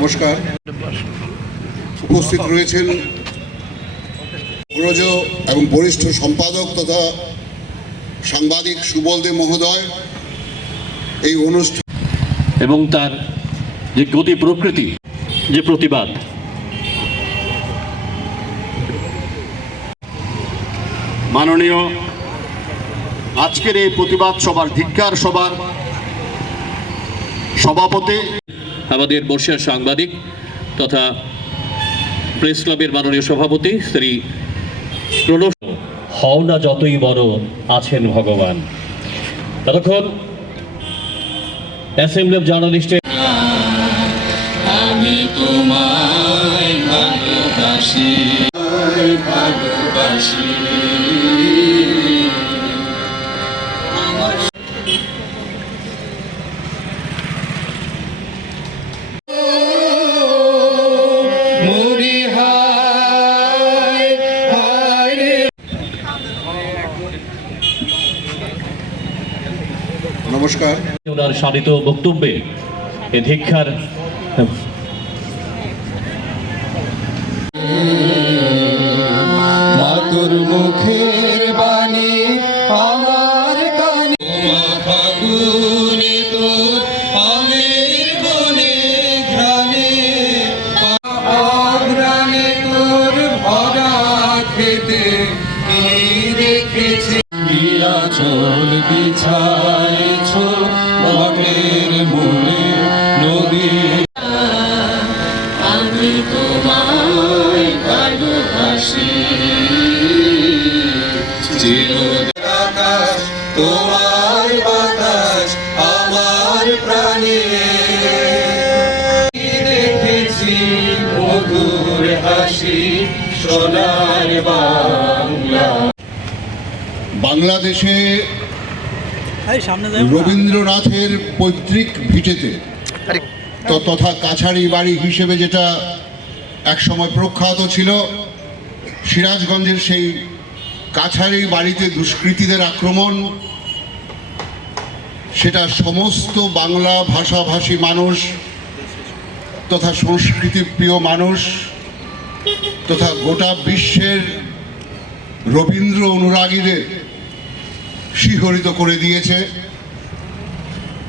নমস্কার। উপস্থিত রয়েছেন অগ্রজ এবং বরিষ্ঠ সম্পাদক তথা সাংবাদিক সুবল দে মহোদয় এই অনুষ্ঠান এবং তার যে গতি প্রকৃতি, যে প্রতিবাদ। মাননীয়, আজকের এই প্রতিবাদ সভার ধিক্কার সভার সভাপতি আমাদের বর্ষিয়ার সাংবাদিক তথা প্রেস ক্লাবের মাননীয় সভাপতি শ্রী প্রণব হও না যতই বড় আছেন ভগবান। ততক্ষণ অ্যাসেম্বলি অফ জার্নালিস্টের নমস্কার। ওনার সাধিত বক্তব্যে এ ধিক্ষার বাংলাদেশে রবীন্দ্রনাথের পৈতৃক ভিটেতে তো তথা কাছারি বাড়ি হিসেবে যেটা একসময় প্রখ্যাত ছিল সিরাজগঞ্জের সেই কাছারি বাড়িতে দুষ্কৃতীদের আক্রমণ। সেটা সমস্ত বাংলা ভাষাভাষী মানুষ তথা সংস্কৃতি প্রিয় মানুষ তথা গোটা বিশ্বের রবীন্দ্র অনুরাগীদের শিহরিত করে দিয়েছে।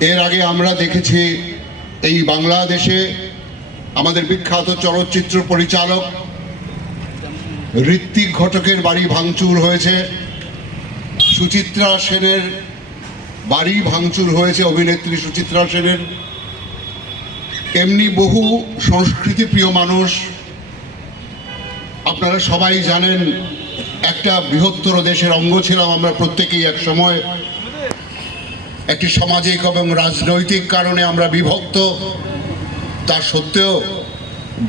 এর আগে আমরা দেখেছি এই বাংলাদেশে আমাদের বিখ্যাত চলচ্চিত্র পরিচালক, ঋত্বিক ঘটকের বাড়ি ভাঙচুর হয়েছে, সুচিত্রা সেনের বাড়ি ভাঙচুর হয়েছে, অভিনেত্রী সুচিত্রা সেনের। এমনি বহু সংস্কৃতি প্রিয় মানুষ, আপনারা সবাই জানেন, একটা বৃহত্তর দেশের অঙ্গ ছিলাম আমরা প্রত্যেকেই এক সময়। একটি সামাজিক এবং রাজনৈতিক কারণে আমরা বিভক্ত। তা সত্ত্বেও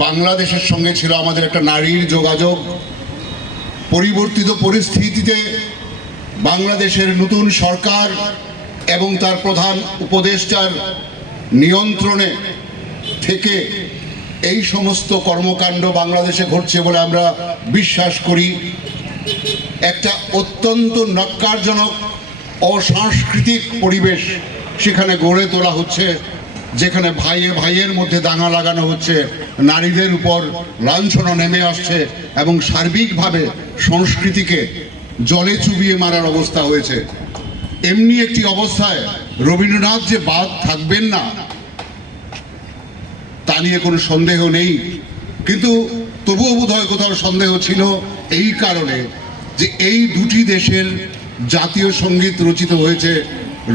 বাংলাদেশের সঙ্গে ছিল আমাদের একটা নারীর যোগাযোগ। পরিবর্তিত পরিস্থিতিতে বাংলাদেশের নতুন সরকার এবং তার প্রধান উপদেষ্টার নিয়ন্ত্রণে থেকে এই সমস্ত কর্মকাণ্ড বাংলাদেশে ঘটছে বলে আমরা বিশ্বাস করি। একটা অত্যন্ত নক্কারজনক অসাংস্কৃতিক পরিবেশ সেখানে গড়ে তোলা হচ্ছে। যেখানে ভাইয়ে ভাইয়ের মধ্যে দাঙ্গা লাগানো হচ্ছে, নারীদের উপর লাঞ্ছনা নেমে আসছে এবং সার্বিকভাবে সংস্কৃতিকে জলে চুবিয়ে মারার অবস্থা হয়েছে। এমনি একটি অবস্থায় রবীন্দ্রনাথ যে বাদ থাকবেন না, তা নিয়ে কোনো সন্দেহ নেই। কিন্তু তবুও বোধহয় কোথাও সন্দেহ ছিল এই কারণে যে এই দুটি দেশের জাতীয় সংগীত রচিত হয়েছে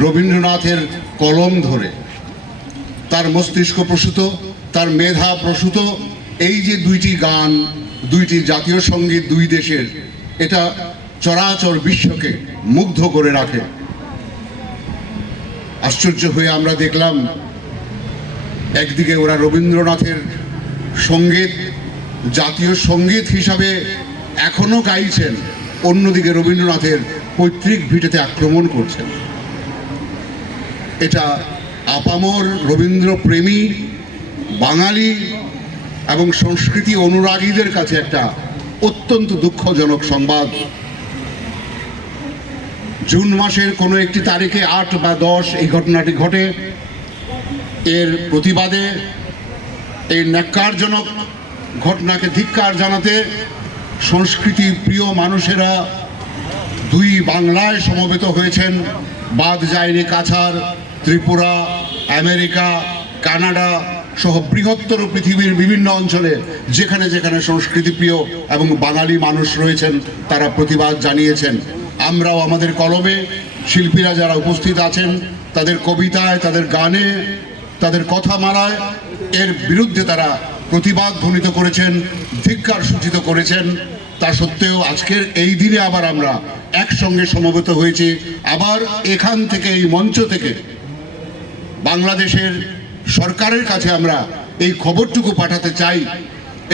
রবীন্দ্রনাথের কলম ধরে। তার মস্তিষ্ক প্রসূত, তার মেধা প্রসূত, এই যে দুইটি গান, দুইটি জাতীয় সংগীত দুই দেশের, এটা চরাচর বিশ্বকে মুগ্ধ করে রাখে। আশ্চর্য হয়ে আমরা দেখলাম, একদিকে ওরা রবীন্দ্রনাথের সংগীত, জাতীয় সংগীত হিসাবে এখনও গাইছেন, অন্যদিকে রবীন্দ্রনাথের পৈতৃক ভিটেতে আক্রমণ করছেন। এটা আপামর রবীন্দ্র প্রেমী বাঙালি এবং সংস্কৃতি অনুরাগীদের কাছে একটা অত্যন্ত দুঃখজনক সংবাদ। জুন মাসের কোনো একটি তারিখে আট বা দশ এই ঘটনাটি ঘটে। এর প্রতিবাদে এই ন্যাক্কারজনক ঘটনাকে ধিক্কার জানাতে সংস্কৃতি প্রিয় মানুষেরা দুই বাংলায় সমবেত হয়েছেন। বাদ যায়নি কাছাড় ত্রিপুরা, আমেরিকা, কানাডা সহ বৃহত্তর পৃথিবীর বিভিন্ন অঞ্চলে যেখানে যেখানে সংস্কৃতিপ্রিয় এবং বাঙালি মানুষ রয়েছেন, তারা প্রতিবাদ জানিয়েছেন। আমরাও আমাদের কলমে শিল্পীরা যারা উপস্থিত আছেন, তাদের কবিতায়, তাদের গানে, তাদের কথা মারায় এর বিরুদ্ধে তারা প্রতিবাদ ধ্বনিত করেছেন, ধিক্কার সূচিত করেছেন। তা সত্ত্বেও আজকের এই দিনে আবার আমরা একসঙ্গে সমবেত হয়েছি। আবার এখান থেকে, এই মঞ্চ থেকে বাংলাদেশের সরকারের কাছে আমরা এই খবরটুকু পাঠাতে চাই,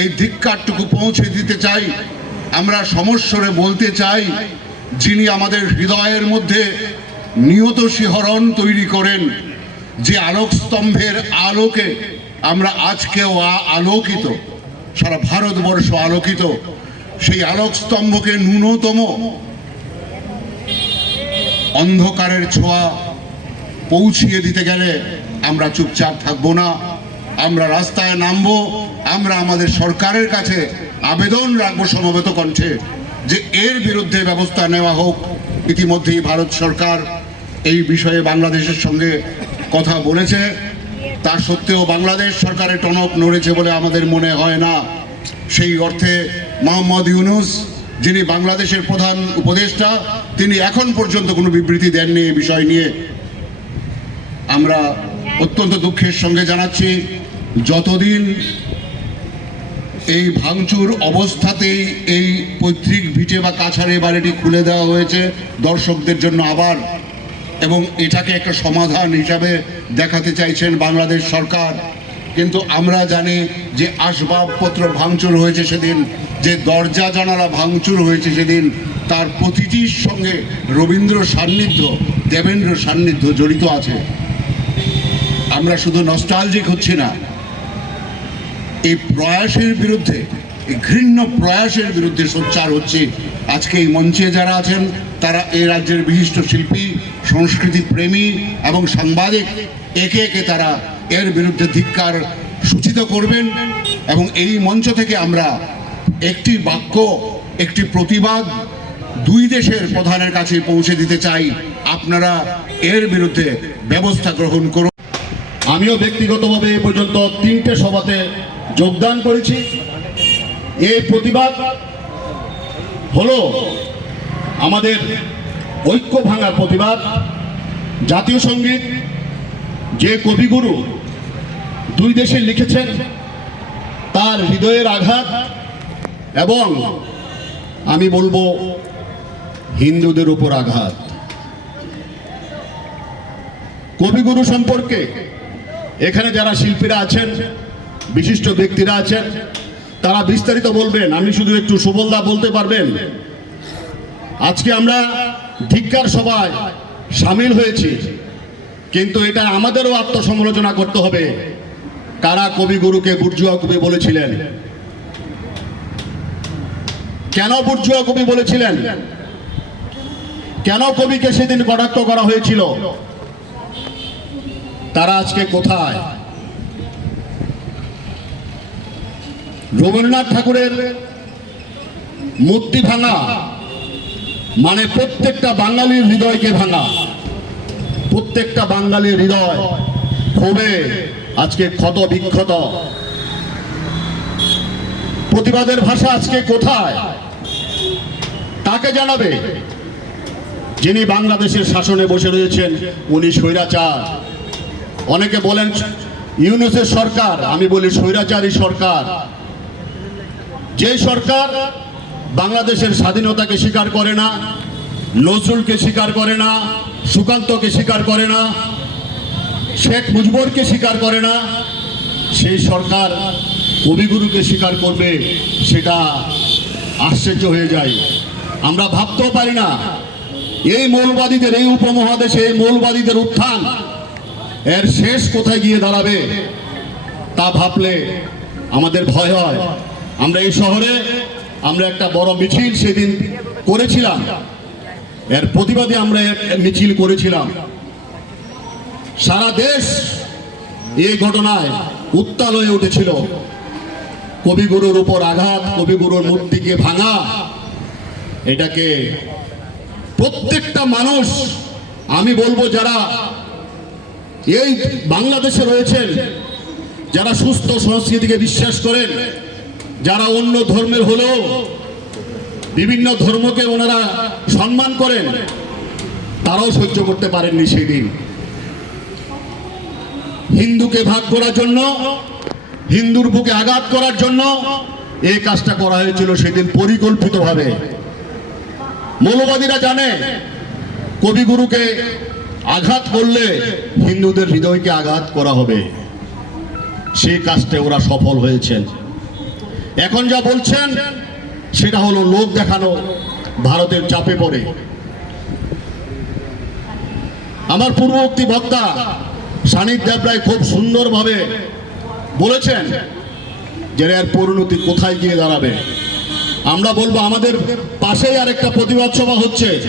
এই ধিক্কারটুকু পৌঁছে দিতে চাই, আমরা সমস্বরে বলতে চাই, যিনি আমাদের হৃদয়ের মধ্যে নিয়ত শিহরণ তৈরি করেন, যে আলোক স্তম্ভের আলোকে আমরা আজকেও আলোকিত, সারা ভারতবর্ষ আলোকিত, সেই আলোক স্তম্ভকে ন্যূনতম অন্ধকারের ছোঁয়া পৌঁছিয়ে দিতে গেলে আমরা চুপচাপ থাকব না। আমরা রাস্তায় নামবো। আমরা আমাদের সরকারের কাছে আবেদন রাখব সমবেত কণ্ঠে যে এর বিরুদ্ধে ব্যবস্থা নেওয়া হোক। ইতিমধ্যেই ভারত সরকার এই বিষয়ে বাংলাদেশের সঙ্গে কথা বলেছে। তা সত্ত্বেও বাংলাদেশ সরকারের টনক নড়েছে বলে আমাদের মনে হয় না। সেই অর্থে মোহাম্মদ ইউনুস, যিনি বাংলাদেশের প্রধান উপদেষ্টা, তিনি এখন পর্যন্ত কোনো বিবৃতি দেননি এই বিষয় নিয়ে। আমরা অত্যন্ত দুঃখের সঙ্গে জানাচ্ছি, যতদিন এই ভাঙচুর অবস্থাতেই এই পৈতৃক ভিটে বা কাছাড়ে বাড়িটি খুলে দেওয়া হয়েছে দর্শকদের জন্য আবার, এবং এটাকে একটা সমাধান হিসাবে দেখাতে চাইছেন বাংলাদেশ সরকার। কিন্তু আমরা জানি যে আসবাবপত্র ভাঙচুর হয়েছে সেদিন, যে দরজা জানালা ভাঙচুর হয়েছে সেদিন, তার প্রতিটির সঙ্গে রবীন্দ্র সান্নিধ্য, দেবেন্দ্র সান্নিধ্য জড়িত আছে। আমরা শুধু নস্টালজিক হচ্ছি না। এই প্রয়াসের বিরুদ্ধে, এই ঘৃণ্য প্রয়াসের বিরুদ্ধে সোচ্চার হচ্ছে। আজকে এই মঞ্চে যারা আছেন, তারা এই রাজ্যের বিশিষ্ট শিল্পী, সংস্কৃতি প্রেমী এবং সাংবাদিক, একে একে তারা এর বিরুদ্ধে ধিক্কার সূচিত করবেন এবং এই মঞ্চ থেকে আমরা একটি বাক্য, একটি প্রতিবাদ দুই দেশের প্রধানের কাছে পৌঁছে দিতে চাই। আপনারা এর বিরুদ্ধে ব্যবস্থা গ্রহণ করুন। আমিও ব্যক্তিগতভাবে এ পর্যন্ত তিনটে সভাতে যোগদান করেছি। এই প্রতিবাদ হলো আমাদের ঐক্য ভাঙার প্রতিবাদ। জাতীয় সংগীত, যে কবিগুরু দুই দেশে লিখেছেন, তার হৃদয়ের আঘাত এবং আমি বলব হিন্দুদের উপর আঘাত। কবিগুরু সম্পর্কে এখানে যারা শিল্পীরা আছেন, বিশিষ্ট ব্যক্তিরা আছেন, তারা বিস্তারিত বলবেন। আমি শুধু একটু সুবলদা বলতে পারবেন। আজকে আমরা ধিক্কার সভায় সামিল হয়েছি, কিন্তু এটা আমাদেরও আত্মসমালোচনা করতে হবে। কারা কবিগুরুকে বুর্জুয়া কবি বলেছিলেন? কেন বুর্জুয়া কবি বলেছিলেন? কেন কবিকে সেদিন কটাক্ষ করা হয়েছিল? তারা আজকে কোথায়? রবীন্দ্রনাথ ঠাকুরের মূর্তি ভাঙা মানে প্রত্যেকটা বাঙালির হৃদয়কে ভাঙা, প্রত্যেকটা বাঙালির হৃদয় ক্ষোভে আজকে ক্ষত বিক্ষত। প্রতিবাদের ভাষা আজকে কোথায়? তাকে জানাবে? যিনি বাংলাদেশের শাসনে বসে রয়েছেন, উনি স্বৈরাচার। অনেকে বলেন ইউনুসের সরকার, আমি বলি স্বৈরাচারী সরকার। যে সরকার বাংলাদেশের স্বাধীনতাকে স্বীকার করে না, নজরুলকে স্বীকার করে না, সুকান্তকে স্বীকার করে না, শেখ মুজিবুরকে স্বীকার করে না, সেই সরকার কবিগুরুকে স্বীকার করবে, সেটা আশ্চর্য হয়ে যায়। আমরা ভাবতেও পারি না, এই মৌলবাদীদের, এই উপমহাদেশে এই মৌলবাদীদের উত্থান এর শেষ কোথায় গিয়ে দাঁড়াবে তা ভাবলে আমাদের ভয় হয়। আমরা এই শহরে, আমরা একটা বড় মিছিল সেদিন করেছিলাম। এর প্রতিবাদে আমরা মিছিল করেছিলাম। সারা দেশ এই ঘটনায় উত্তাল হয়ে উঠেছিল। কবিগুরুর উপর আঘাত, কবিগুরুর মূর্তিকে ভাঙা, এটাকে প্রত্যেকটা মানুষ, আমি বলব যারা এই বাংলাদেশে রয়েছেন যারা সুস্থ সংস্কৃতিকে বিশ্বাস করেন, যারা অন্য ধর্মের হলেও বিভিন্ন ধর্মকে ওনারা সম্মান করেন, তারাও সহ্য করতে পারেননি সেই দিন হিন্দুকে ভাগ করার জন্য, হিন্দুর বুকে আঘাত করার জন্য এই কাজটা করা হয়েছিল সেদিন পরিকল্পিতভাবে। মৌলবাদীরা জানে, কবিগুরুকে আঘাত করলে হিন্দুদের হৃদয়কে আঘাত করা হবে। সেই কাজটা ওরা সফল হয়েছেন। এখন যা বলছেন, সেটা হলো লোক দেখানো, ভারতের চাপে পড়ে। আমার পূর্ববর্তী বক্তা সানিদ দেবরায় খুব সুন্দরভাবে বলেছেন যে এর পরিণতি কোথায় গিয়ে দাঁড়াবে। আমরা বলব আমাদের পাশেই আর একটা প্রতিবাদ সভা হচ্ছে।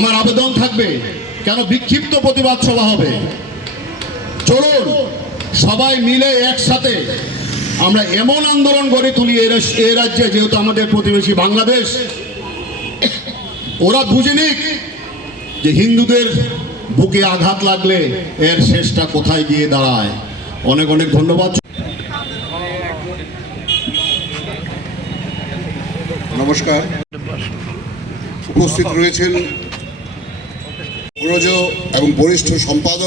আমার আবেদন থাকবে কেন বিক্ষিপ্ত প্রতিবাদ সভা হবে? চলুন, সবাই মিলে একসাথে আমরা এমন আন্দোলন গড়ে তুলি এ রাজ্যে যেহেতু আমাদের প্রতিবেশী বাংলাদেশ। ওরা বুঝে যে হিন্দুদের বুকে আঘাত লাগলে এর শেষটা কোথায় গিয়ে দাঁড়ায়। অনেক অনেক ধন্যবাদ। নমস্কার। উপস্থিত রয়েছেন অগ্রজ এবং বরিষ্ঠ সম্পাদক